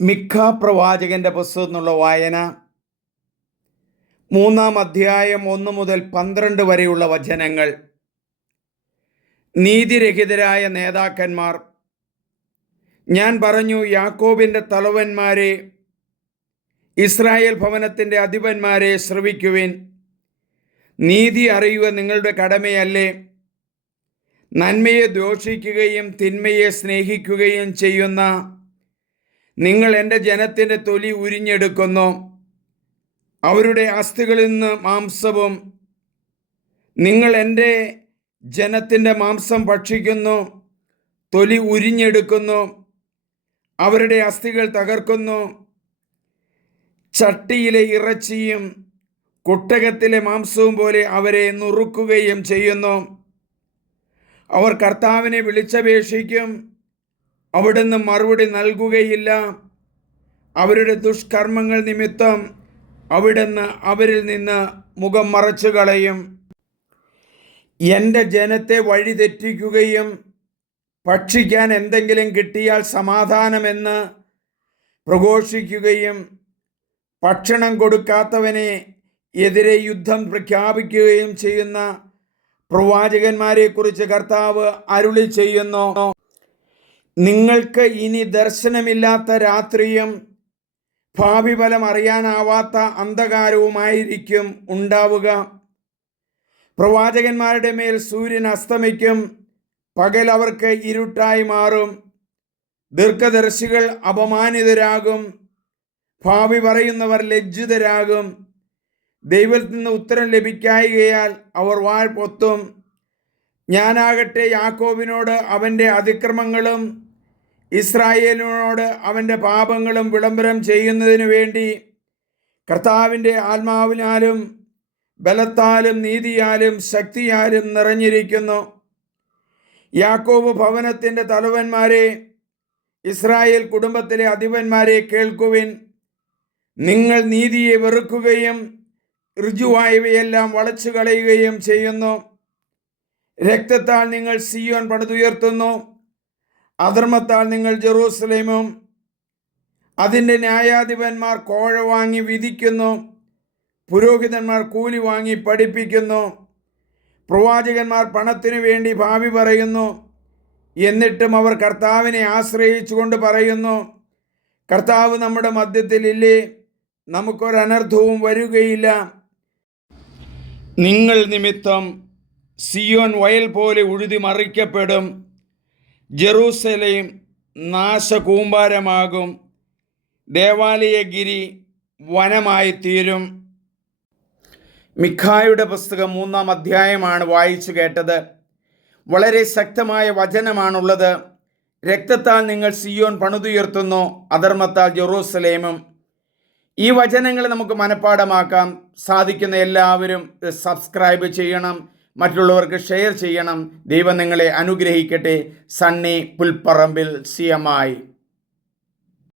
മിക്ക പ്രവാചകന്റെ പുസ്തകം എന്നുള്ള വായന മൂന്നാം അധ്യായം ഒന്ന് മുതൽ പന്ത്രണ്ട് വരെയുള്ള വചനങ്ങൾ. നീതിരഹിതരായ നേതാക്കന്മാർ ഞാൻ പറഞ്ഞു യാക്കോബിന്റെ തലവന്മാരെ ഇസ്രായേൽ ഭവനത്തിന്റെ അധിപന്മാരെ ശ്രവിക്കുവിൻ. നീതി അറിയുക നിങ്ങളുടെ കടമയല്ലേ? നന്മയെ ദോഷിക്കുകയും തിന്മയെ സ്നേഹിക്കുകയും ചെയ്യുന്ന നിങ്ങൾ എന്റെ ജനത്തിന്റെ തൊലി ഉരിഞ്ഞെടുക്കുന്നു. അവരുടെ അസ്ഥികളിൽ നിന്ന് മാംസവും നിങ്ങൾ എന്റെ ജനത്തിന്റെ മാംസം ഭക്ഷിക്കുന്നു തൊലി ഉരിഞ്ഞെടുക്കുന്നു അവരുടെ അസ്ഥികൾ തകർക്കുന്നു. ചട്ടിയിലെ ഇറച്ചിയും കുട്ടകത്തിലെ മാംസവും പോലെ അവരെ നുറുക്കുകയും ചെയ്യുന്നു. അവർ കർത്താവിനെ വിളിച്ചപേക്ഷിക്കും. അവിടുന്ന് മറുപടി നൽകുകയില്ല. അവരുടെ ദുഷ്കർമ്മങ്ങൾ നിമിത്തം അവിടുന്ന് അവരിൽ നിന്ന് മുഖം മറച്ചു കളയും എന്റെ ജനത്തെ വഴിതെറ്റിക്കുകയും ഭക്ഷിക്കാൻ എന്തെങ്കിലും കിട്ടിയാൽ സമാധാനമെന്ന് പ്രഘോഷിക്കുകയും ഭക്ഷണം കൊടുക്കാത്തവനെ എതിരെ യുദ്ധം പ്രഖ്യാപിക്കുകയും ചെയ്യുന്ന പ്രവാചകന്മാരെക്കുറിച്ച് കർത്താവ് അരുളി ചെയ്യുന്നു. നിങ്ങൾക്ക് ഇനി ദർശനമില്ലാത്ത രാത്രിയും ഭാവി ഫലം അറിയാനാവാത്ത അന്ധകാരവുമായിരിക്കും ഉണ്ടാവുക. പ്രവാചകന്മാരുടെ മേൽ സൂര്യൻ അസ്തമിക്കും പകൽ അവർക്ക് ഇരുട്ടായി മാറും ദീർഘദർശികൾ അപമാനിതരാകും ഭാവി പറയുന്നവർ ലജ്ജിതരാകും. ദൈവത്തിൽ നിന്ന് ഉത്തരം ലഭിക്കായികയാൽ അവർ വാൾ പൊത്തും. ഞാനാകട്ടെ യാക്കോബിനോട് അവന്റെ അതിക്രമങ്ങളും ഇസ്രായേലിനോട് അവന്റെ പാപങ്ങളും വിളംബരം ചെയ്യുന്നതിനു വേണ്ടി കർത്താവിന്റെ ആത്മാവിനാലും ബലത്താലും നീതിയാലും ശക്തിയാലും നിറഞ്ഞിരിക്കുന്നു. യാക്കോബ് ഭവനത്തിന്റെ തലവന്മാരെ ഇസ്രായേൽ കുടുംബത്തിലെ അധിപന്മാരെ കേൾക്കുവിൻ. നിങ്ങൾ നീതിയെ വെറുക്കുകയും ഋജുവായവയെല്ലാം വളച്ചു കളയുകയും ചെയ്യുന്നു. രക്തത്താൽ നിങ്ങൾ സിയോൻ പണിതുയർത്തുന്നു അധർമ്മത്താൽ നിങ്ങൾ ജെറൂസലേമും അതിന്റെ ന്യായാധിപന്മാർ കോഴ വാങ്ങി വിധിക്കുന്നു പുരോഹിതന്മാർ കൂലി വാങ്ങി പഠിപ്പിക്കുന്നു പ്രവാചകന്മാർ പണത്തിനു വേണ്ടി ഭാവി പറയുന്നു എന്നിട്ടും അവർ കർത്താവിനെ ആശ്രയിച്ചുകൊണ്ട് പറയുന്നു കർത്താവ് നമ്മുടെ മധ്യത്തിലില്ലേ നമുക്കൊരനർത്ഥവും വരികയില്ല. നിങ്ങൾ നിമിത്തം സിയോൻ വയൽ പോലെ ഉഴുതി മറിക്കപ്പെടും. ജെറൂസലേം നാശകൂമ്പാരമാകും. ദേവാലയഗിരി വനമായി തീരും മിഖായുടെ പുസ്തകം മൂന്നാം അധ്യായമാണ് വായിച്ചു കേട്ടത്. വളരെ ശക്തമായ വചനമാണുള്ളത്. രക്തത്താൽ നിങ്ങൾ സിയോൻ പണിതുയർത്തുന്നു അധർമ്മത്താൽ ജെറൂസലേമും. ഈ വചനങ്ങൾ നമുക്ക് മനഃപ്പാടമാക്കാം. സാധിക്കുന്ന എല്ലാവരും സബ്സ്ക്രൈബ് ചെയ്യണം. മറ്റുള്ളവർക്ക് ഷെയർ ചെയ്യണം. ദൈവം നിങ്ങളെ അനുഗ്രഹിക്കട്ടെ. Sunny Pulparambil C M I